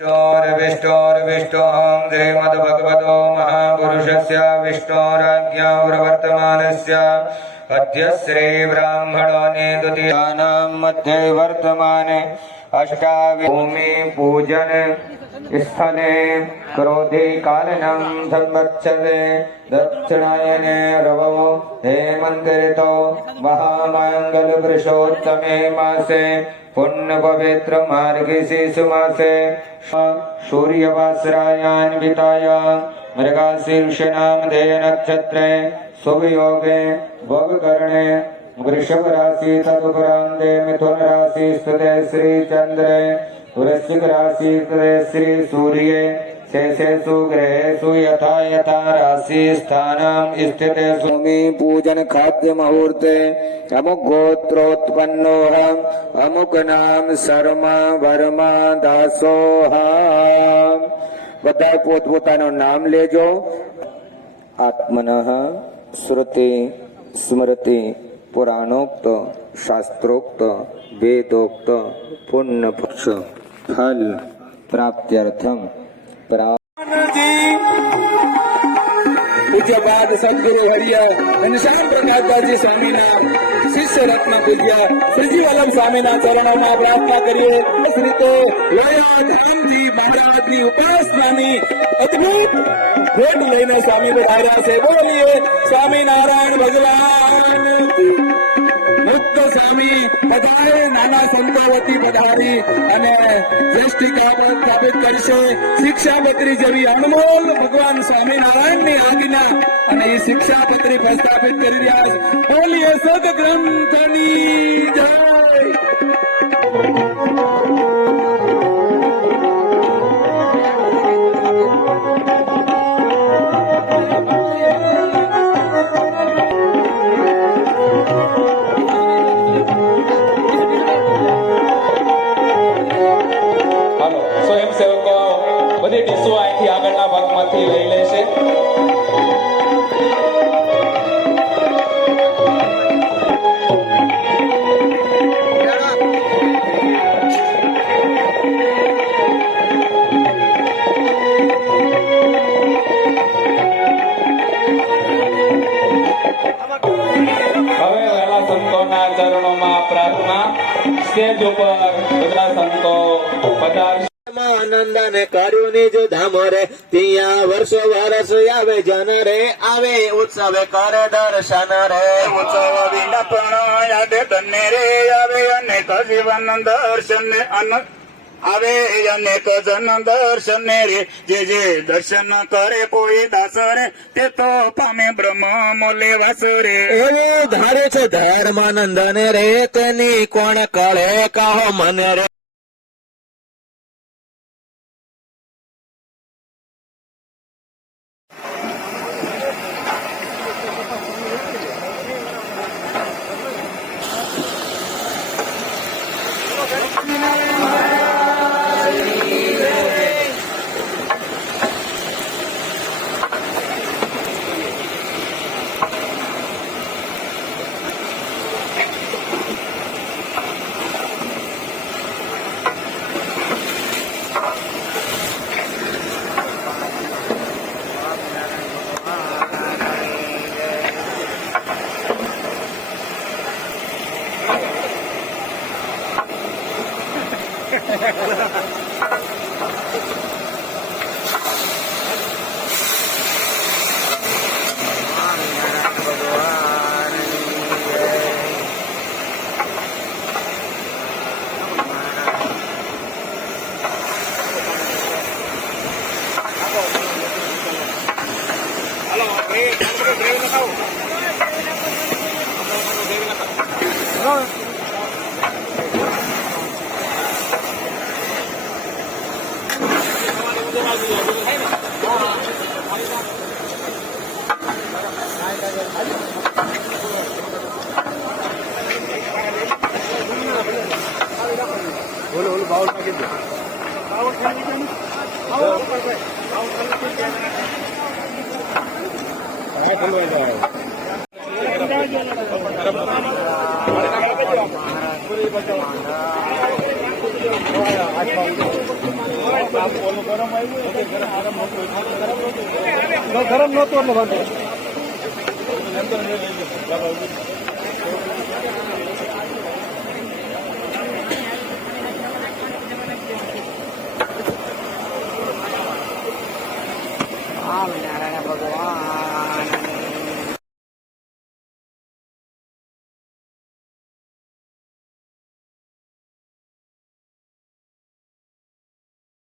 विष्णोर्विष्णोर्विष्णोः श्रीमद्भगवतो महापुरुषस्य विष्णोराज्ञा प्रवर्तमानस्य अद्य श्रीब्राह्मणोऽने द्वितीयानां मध्ये वर्तमाने अष्टाविभूमि पूजन स्थले क्रोधे कालनं संवत्सरे दक्षिणायने रवो हेमन्तिरितो महामङ्गलपुरुषोत्तमे मासे पुण्य पवित्र मार्गशीर्ष मासे सूर्यवासरायान्वितायां मृगशीर्षनामधेय नक्षत्रे शुभयोगे भवकरणे वृषभ राशि तदुपरान्ते मिथुन राशि स्तुते श्री चंद्रे वृश्चिक राशि स्तुते श्री सूर्ये शेषेषु ग्रहेषु यथा यथा राशि स्थानं स्थिते भूमि पूजन खाद्य मुहूर्ते अमुक गोत्रोत्पन्नोऽहम् अमुक नाम शर्मा वर्मा दासोऽहम्। બધા પોતપોતાનું નામ લેજો। આત્મનઃ શ્રુતિ સ્મૃતિ પુરાણોક્ત શાસ્ત્રોક્ત વેદોક્ત પુણ્ય ફલ પ્રાપ્ત્યર્થમ પૂજ્યપાદ સદગુરુ હરિય ઘનશ્યામ પ્રકાશદાસજી સ્વામીના શિષ્ય રત્ન પૂજ્ય શ્રીજી વલ્લભ સ્વામીના ચરણોમાં પ્રાર્થના કરીએ। इस રીતે લોયા ધામજી મહારાજની ઉપાસનાની અદ્ભુત ભેટ લઈને સ્વામી પધાર્યા છે। બોલીએ સ્વામિનારાયણ ભગવાન મુક્ત સ્વામી પધારે નાના સંતો વતી પધારી અને જ્યેષ્ઠિકા સ્થાપિત કરશે। શિક્ષાપત્રી જેવી અનમોલ ભગવાન સ્વામિનારાયણની આજ્ઞા અને એ શિક્ષાપત્રી પ્રસ્થાપિત કરી રહ્યા છે। બોલીએ સદગ્રંથની જય। સ્વયંસેવકો બધી ડીશો અહીંથી આગળના ભાગમાંથી લઈ લેશે। હવે વહેલા સંતોના ચરણોમાં પ્રાર્થના। સ્ટેજ ઉપર બધા સંતો પધારશે। આનંદ ને કર્યું નિજ ધામ રે ત્યાં વર્ષો વર્ષ આવે જન રે આવે ઉત્સવે કરે દર્શન રે ઉત્સવ વિના પણ યાદે તને રે આવે અનેક જીવન દર્શન આવે અનેક જન દર્શન રે જે જે દર્શન કરે કોઈ દાસ રે તે તો પામે બ્રહ્મ મોલે વાસ રે એવો ધારે છે ધર્માનંદ ને રે તેની કોણ કળે કહો મને રે। ગરમ નહોતું એટલે વાંધો